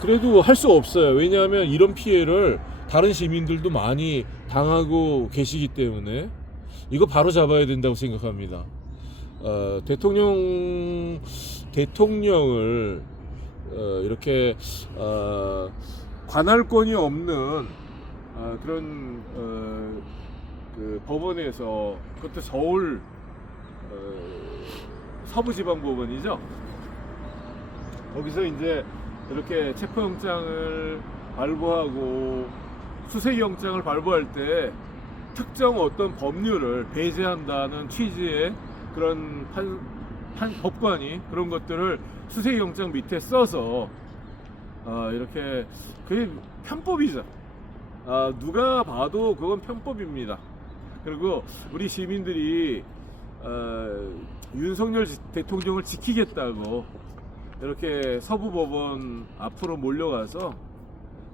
그래도 할 수 없어요. 왜냐하면 이런 피해를 다른 시민들도 많이 당하고 계시기 때문에 이거 바로 잡아야 된다고 생각합니다. 대통령을 이렇게 관할권이 없는 그런 그 법원에서, 그것도 서울 서부지방법원이죠. 거기서 이제 이렇게 체포영장을 발부하고 수색영장을 발부할 때 특정 어떤 법률을 배제한다는 취지의 그런 법관이 그런 것들을 수색영장 밑에 써서 이렇게, 그게 편법이죠. 누가 봐도 그건 편법입니다. 그리고 우리 시민들이 윤석열 대통령을 지키겠다고 이렇게 서부법원 앞으로 몰려가서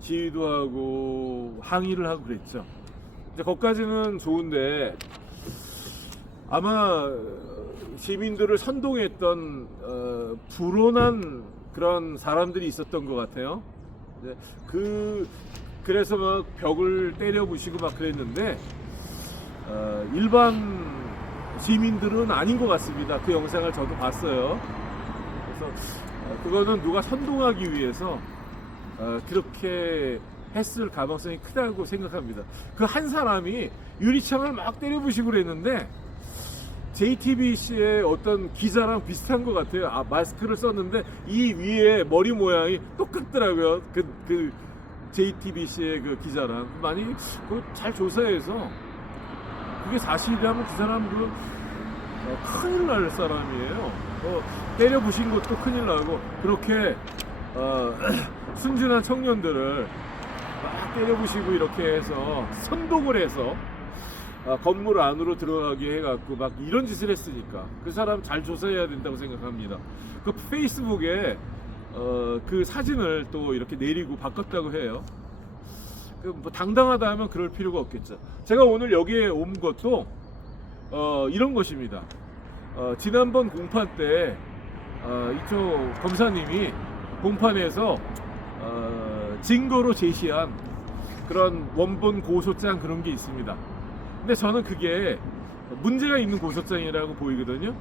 시위도 하고 항의를 하고 그랬죠. 이제 거기까지는 좋은데, 아마 시민들을 선동했던 불온한 그런 사람들이 있었던 것 같아요. 그래서 막 벽을 때려 부시고 막 그랬는데, 일반 시민들은 아닌 것 같습니다. 그 영상을 저도 봤어요. 그래서 그거는 누가 선동하기 위해서 그렇게 했을 가능성이 크다고 생각합니다. 그 한 사람이 유리창을 막 때려 부시고 그랬는데, JTBC의 어떤 기자랑 비슷한 것 같아요. 마스크를 썼는데 이 위에 머리 모양이 똑같더라고요. 그 JTBC의 그 기자랑. 많이 잘 조사해서 그게 사실이라면 그 사람 큰일 날 사람이에요. 때려 부신 것도 큰일 나고, 그렇게 순진한 청년들을 막 때려 부시고 이렇게 해서 선동을 해서 건물 안으로 들어가게 해갖고 막 이런 짓을 했으니까 그 사람 잘 조사해야 된다고 생각합니다. 그 페이스북에 그 사진을 또 이렇게 내리고 바꿨다고 해요. 뭐 당당하다 하면 그럴 필요가 없겠죠. 제가 오늘 여기에 온 것도 이런 것입니다. 지난번 공판 때 이쪽 검사님이 공판에서 증거로 제시한 그런 원본 고소장 그런 게 있습니다. 근데 저는 그게 문제가 있는 고소장이라고 보이거든요.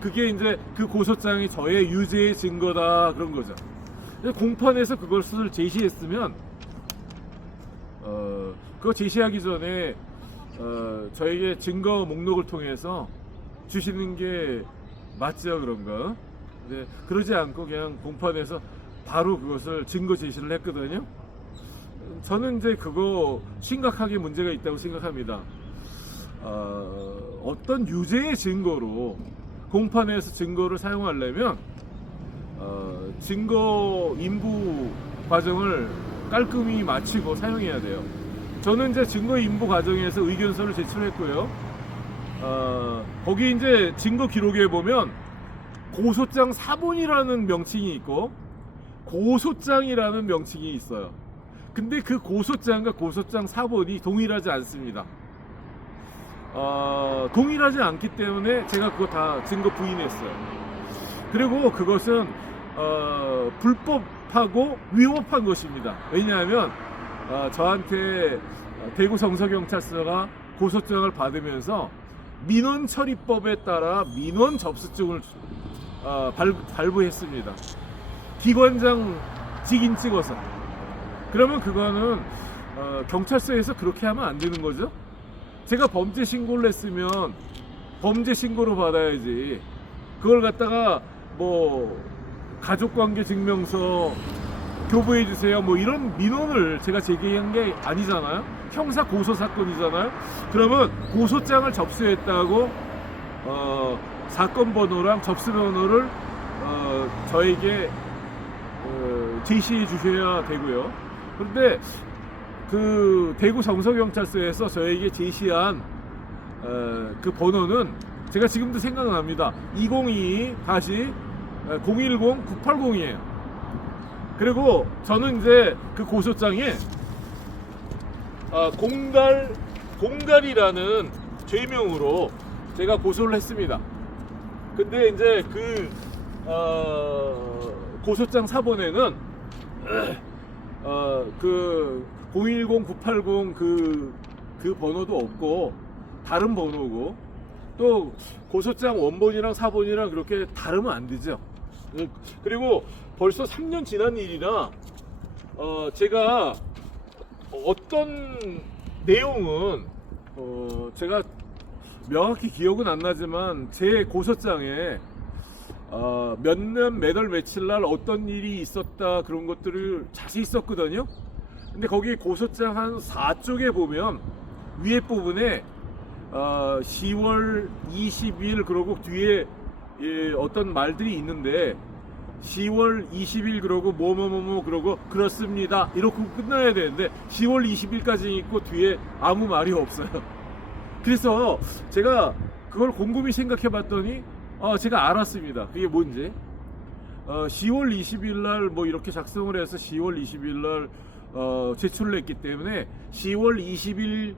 그게 이제 그 고소장이 저의 유죄의 증거다 그런 거죠. 공판에서 그것을 제시했으면 그거 제시하기 전에 저에게 증거 목록을 통해서 주시는 게 맞죠, 그런가? 근데 그러지 않고 그냥 공판에서 바로 그것을 증거 제시를 했거든요. 저는 이제 그거 심각하게 문제가 있다고 생각합니다. 어떤 유죄의 증거로 공판에서 증거를 사용하려면 증거 인부 과정을 깔끔히 마치고 사용해야 돼요. 저는 이제 증거 인부 과정에서 의견서를 제출했고요. 거기 이제 증거 기록에 보면 고소장 사본이라는 명칭이 있고 고소장이라는 명칭이 있어요. 근데 그 고소장과 고소장 사본이 동일하지 않습니다. 동일하지 않기 때문에 제가 그거 다 증거 부인했어요. 그리고 그것은 불법하고 위법한 것입니다. 왜냐하면 저한테 대구 성서경찰서가 고소장을 받으면서 민원처리법에 따라 민원 접수증을 발부했습니다. 기관장 직인 찍어서. 그러면 그거는 경찰서에서 그렇게 하면 안 되는 거죠. 제가 범죄 신고를 했으면 범죄 신고로 받아야지, 그걸 갖다가 뭐 가족관계 증명서 교부해 주세요 뭐 이런 민원을 제가 제기한 게 아니잖아요. 형사 고소 사건이잖아요. 그러면 고소장을 접수했다고 사건 번호랑 접수 번호를 저에게 제시해 주셔야 되고요. 그런데 그 대구 성서경찰서에서 저에게 제시한 그 번호는 제가 지금도 생각납니다. 202-010-980이에요. 그리고 저는 이제 그 고소장에 공갈이라는 죄명으로 제가 고소를 했습니다. 근데 이제 그 고소장 사본에는 그 010-980 그 번호도 없고 다른 번호고, 또 고소장 원본이랑 사본이랑 그렇게 다르면 안 되죠. 그리고 벌써 3년 지난 일이라 제가 어떤 내용은 제가 명확히 기억은 안 나지만 제 고소장에 몇 년 몇 월 며칠 날 어떤 일이 있었다 그런 것들을 자세히 썼거든요. 근데 거기 고소장 한 4쪽에 보면 위에 부분에 10월 20일 그러고 뒤에 어떤 말들이 있는데 10월 20일 그러고 뭐뭐뭐뭐 그러고 그렇습니다 이렇게 끝나야 되는데 10월 20일까지 있고 뒤에 아무 말이 없어요. 그래서 제가 그걸 곰곰이 생각해 봤더니 제가 알았습니다. 그게 뭔지. 10월 20일 날 뭐 이렇게 작성을 해서 10월 20일 날 제출을 했기 때문에 10월 20일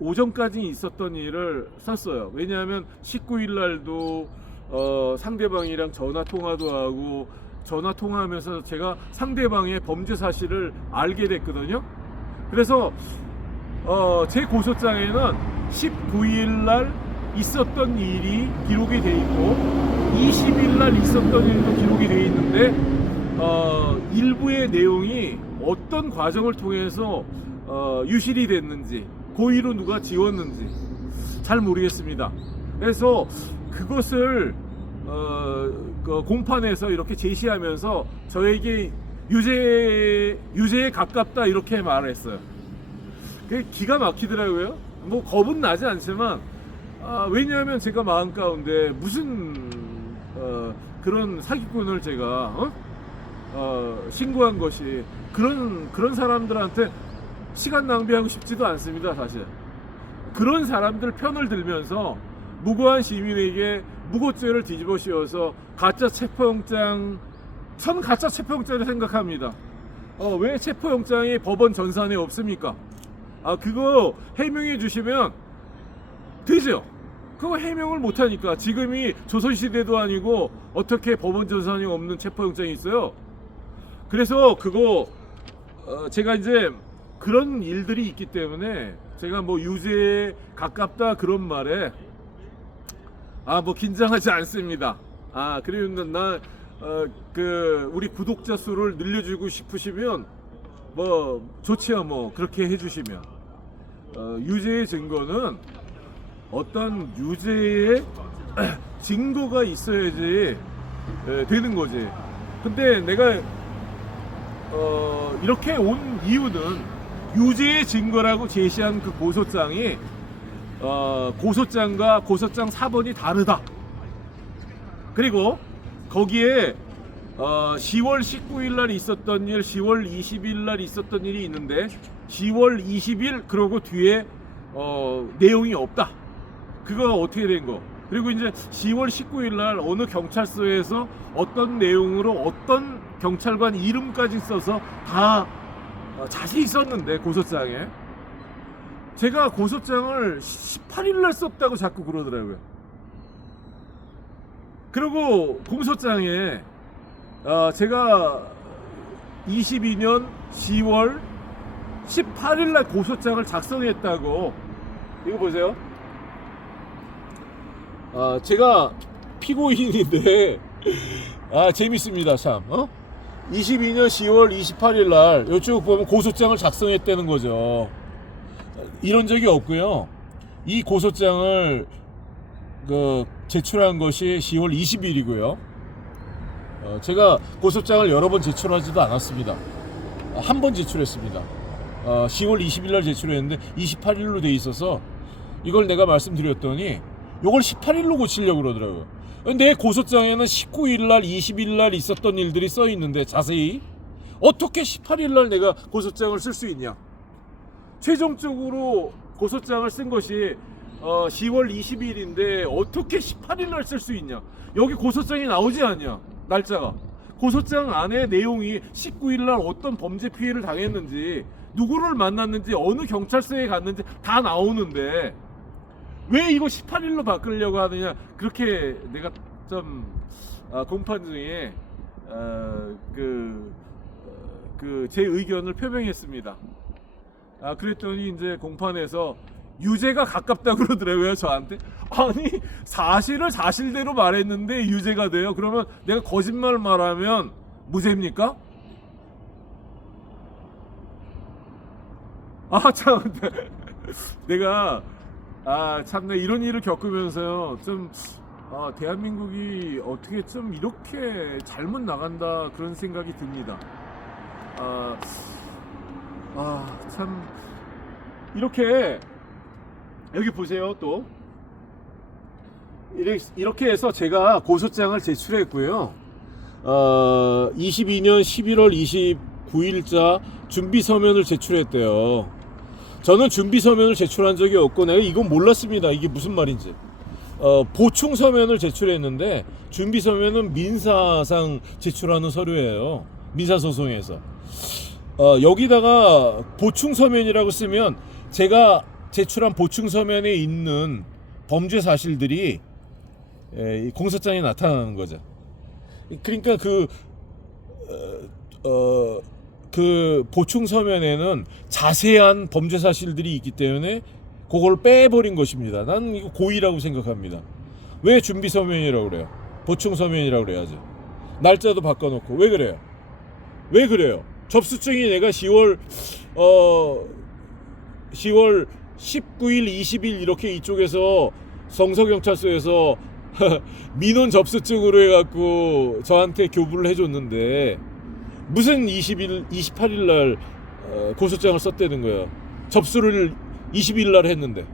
오전까지 있었던 일을 썼어요. 왜냐하면 19일 날도 상대방이랑 전화 통화도 하고 전화 통화하면서 제가 상대방의 범죄 사실을 알게 됐거든요. 그래서 제 고소장에는 19일 날 있었던 일이 기록이 돼 있고 20일 날 있었던 일도 기록이 돼 있는데 일부의 내용이 어떤 과정을 통해서 유실이 됐는지 고의로 누가 지웠는지 잘 모르겠습니다. 그래서 그것을 그 공판에서 이렇게 제시하면서 저에게 유죄에 가깝다 이렇게 말했어요. 그게 기가 막히더라고요. 뭐 겁은 나지 않지만 왜냐하면 제가 마음 가운데 무슨 그런 사기꾼을 제가 신고한 것이 그런 사람들한테 시간 낭비하고 싶지도 않습니다. 사실 그런 사람들 편을 들면서 무고한 시민에게 무고죄를 뒤집어 씌워서 가짜 체포영장, 전 가짜 체포영장을 생각합니다. 왜 체포영장이 법원 전산에 없습니까? 그거 해명해 주시면 되죠. 그거 해명을 못하니까 지금이 조선시대도 아니고 어떻게 법원 전산이 없는 체포영장이 있어요. 그래서 그거 제가 이제 그런 일들이 있기 때문에 제가 뭐 유죄에 가깝다 그런 말에 뭐 긴장하지 않습니다. 그리고 그 우리 구독자 수를 늘려주고 싶으시면 뭐 좋지요. 뭐 그렇게 해주시면 유죄의 증거는 어떤 유죄의 증거가 있어야지 되는 거지. 근데 내가 이렇게 온 이유는 유죄의 증거라고 제시한 그 고소장이 고소장과 고소장 사본이 다르다. 그리고 거기에 10월 19일 날 있었던 일, 10월 20일 날 있었던 일이 있는데 10월 20일 그러고 뒤에 내용이 없다. 그거 어떻게 된 거? 그리고 이제 10월 19일 날 어느 경찰서에서 어떤 내용으로 어떤 경찰관 이름까지 써서 다 자세히 썼는데 고소장에 제가 고소장을 18일 날 썼다고 자꾸 그러더라고요. 그리고 공소장에 제가 22년 10월 18일 날 고소장을 작성했다고. 이거 보세요. 제가 피고인인데 재밌습니다. 참 22년 10월 28일 날 이쪽 보면 고소장을 작성했다는 거죠. 이런 적이 없고요. 이 고소장을 제출한 것이 10월 20일이고요. 제가 고소장을 여러 번 제출하지도 않았습니다. 한 번 제출했습니다. 10월 20일 날 제출했는데 28일로 돼 있어서 이걸 내가 말씀드렸더니 이걸 18일로 고치려고 그러더라고요. 내 고소장에는 19일 날, 20일 날 있었던 일들이 써 있는데 자세히 어떻게 18일 날 내가 고소장을 쓸 수 있냐? 최종적으로 고소장을 쓴 것이 10월 20일인데 어떻게 18일 날 쓸 수 있냐? 여기 고소장이 나오지 않냐? 날짜가. 고소장 안에 내용이 19일 날 어떤 범죄 피해를 당했는지, 누구를 만났는지, 어느 경찰서에 갔는지 다 나오는데 왜 이거 18일로 바꾸려고 하느냐? 그렇게 내가 좀 공판 중에 제 의견을 표명했습니다. 그랬더니 이제 공판에서 유죄가 가깝다 그러더라고요, 저한테. 아니, 사실을 사실대로 말했는데 유죄가 돼요? 그러면 내가 거짓말 말하면 무죄입니까? 참, 내가, 참내 이런 일을 겪으면서요, 좀, 대한민국이 어떻게 좀 이렇게 잘못 나간다, 그런 생각이 듭니다. 참, 이렇게, 여기 보세요, 또. 이렇게 해서 제가 고소장을 제출했고요. 22년 11월 29일자 준비 서면을 제출했대요. 저는 준비 서면을 제출한 적이 없고 내가 이건 몰랐습니다. 이게 무슨 말인지. 보충 서면을 제출했는데 준비 서면은 민사상 제출하는 서류예요. 민사소송에서. 여기다가 보충 서면이라고 쓰면 제가 제출한 보충 서면에 있는 범죄 사실들이 공소장에 나타나는 거죠. 그러니까 그 보충 서면에는 자세한 범죄 사실들이 있기 때문에 그걸 빼버린 것입니다. 나는 이거 고의라고 생각합니다. 왜 준비 서면이라고 그래요? 보충 서면이라고 그래야죠. 날짜도 바꿔놓고. 왜 그래요? 왜 그래요? 접수증이 내가 10월 19일, 20일 이렇게 이쪽에서 성서경찰서에서 민원 접수증으로 해갖고 저한테 교부를 해줬는데 무슨 28일 날 고소장을 썼다는 거예요. 접수를 20일 날 했는데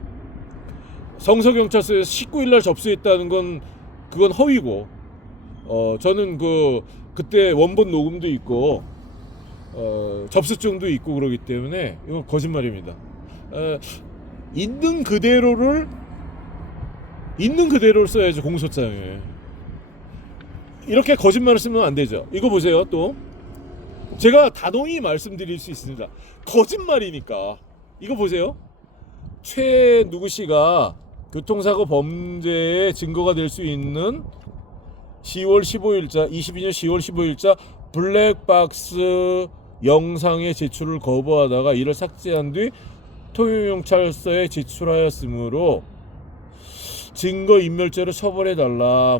성서경찰서에서 19일 날 접수했다는 건 그건 허위고 저는 그때 원본 녹음도 있고 접수증도 있고 그러기 때문에 이건 거짓말입니다. 있는 그대로를 써야죠. 공소장에 이렇게 거짓말을 쓰면 안 되죠. 이거 보세요. 또 제가 단호히 말씀드릴 수 있습니다. 거짓말이니까. 이거 보세요. 최 누구씨가 교통사고 범죄의 증거가 될 수 있는 22년 10월 15일자 블랙박스 영상의 제출을 거부하다가 이를 삭제한 뒤 통영경찰서에 제출하였으므로 증거인멸죄로 처벌해달라.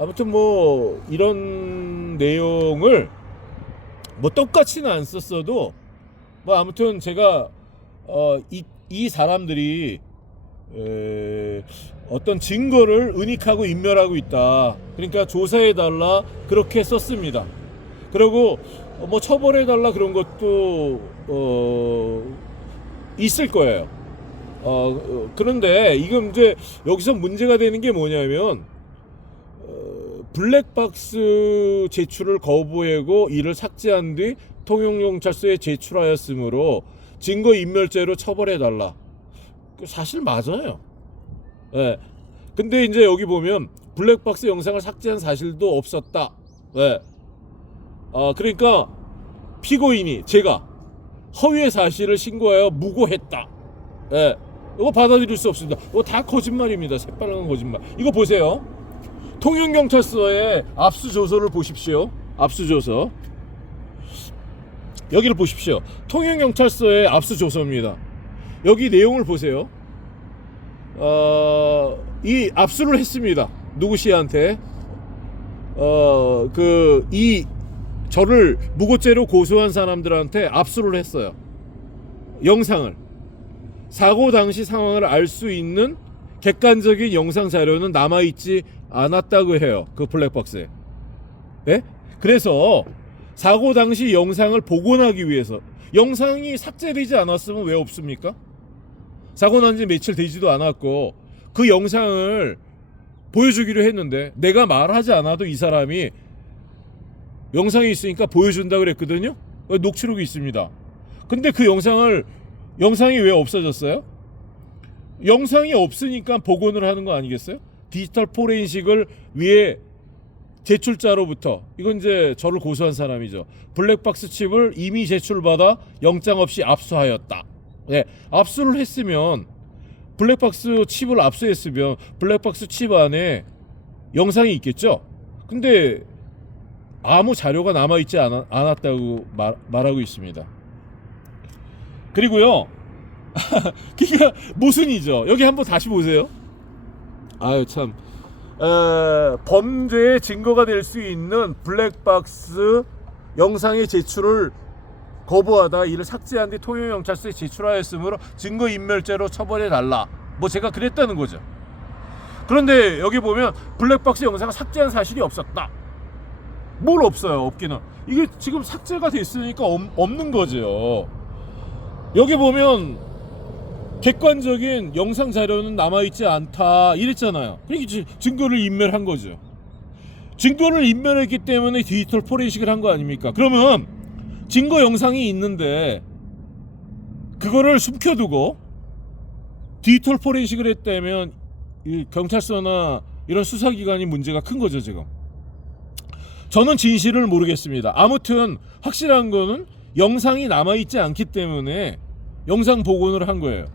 아무튼 이런 내용을 똑같이는 안 썼어도 아무튼 제가 이 사람들이 어떤 증거를 은닉하고 인멸하고 있다. 그러니까 조사해달라 그렇게 썼습니다. 그리고 처벌해달라 그런 것도 있을 거예요. 그런데 이건 이제 여기서 문제가 되는 게 뭐냐면 블랙박스 제출을 거부하고 이를 삭제한 뒤 통영경찰서에 제출하였으므로 증거인멸죄로 처벌해달라. 사실 맞아요. 네. 근데 이제 여기 보면 블랙박스 영상을 삭제한 사실도 없었다. 네. 그러니까 피고인이 제가 허위의 사실을 신고하여 무고했다. 네. 이거 받아들일 수 없습니다. 이거 다 거짓말입니다. 새빨간 거짓말. 이거 보세요. 통영경찰서의 압수조서를 보십시오. 압수조서. 여기를 보십시오. 통영경찰서의 압수조서입니다. 여기 내용을 보세요. 이 압수를 했습니다. 누구 씨한테 저를 무고죄로 고소한 사람들한테 압수를 했어요. 영상을. 사고 당시 상황을 알 수 있는 객관적인 영상 자료는 남아있지 않았다고 해요. 그 블랙박스에. 네? 그래서 사고 당시 영상을 복원하기 위해서 영상이 삭제되지 않았으면 왜 없습니까? 사고 난 지 며칠 되지도 않았고 그 영상을 보여주기로 했는데 내가 말하지 않아도 이 사람이 영상이 있으니까 보여준다 그랬거든요. 녹취록이 있습니다. 근데 그 영상이 왜 없어졌어요? 영상이 없으니까 복원을 하는 거 아니겠어요? 디지털 포렌식을 위해 제출자로부터, 이건 이제 저를 고소한 사람이죠. 블랙박스 칩을 이미 제출받아 영장 없이 압수하였다. 네, 압수를 했으면 블랙박스 칩을 압수했으면 블랙박스 칩 안에 영상이 있겠죠. 근데 아무 자료가 남아있지 않았다고 말하고 있습니다. 그리고요 그러니까 모순이죠. 여기 한번 다시 보세요. 아유 참 범죄의 증거가 될 수 있는 블랙박스 영상의 제출을 거부하다 이를 삭제한 뒤 통영경찰서에 제출하였으므로 증거인멸죄로 처벌해달라. 뭐 제가 그랬다는 거죠. 그런데 여기 보면 블랙박스 영상을 삭제한 사실이 없었다. 뭘 없어요? 없기는. 이게 지금 삭제가 됐으니까 없는 거죠. 여기 보면 객관적인 영상 자료는 남아있지 않다 이랬잖아요. 그러니까 증거를 인멸한 거죠. 증거를 인멸했기 때문에 디지털 포렌식을 한 거 아닙니까? 그러면 증거 영상이 있는데 그거를 숨겨두고 디지털 포렌식을 했다면 이 경찰서나 이런 수사기관이 문제가 큰 거죠. 지금 저는 진실을 모르겠습니다. 아무튼 확실한 거는 영상이 남아있지 않기 때문에 영상 복원을 한 거예요.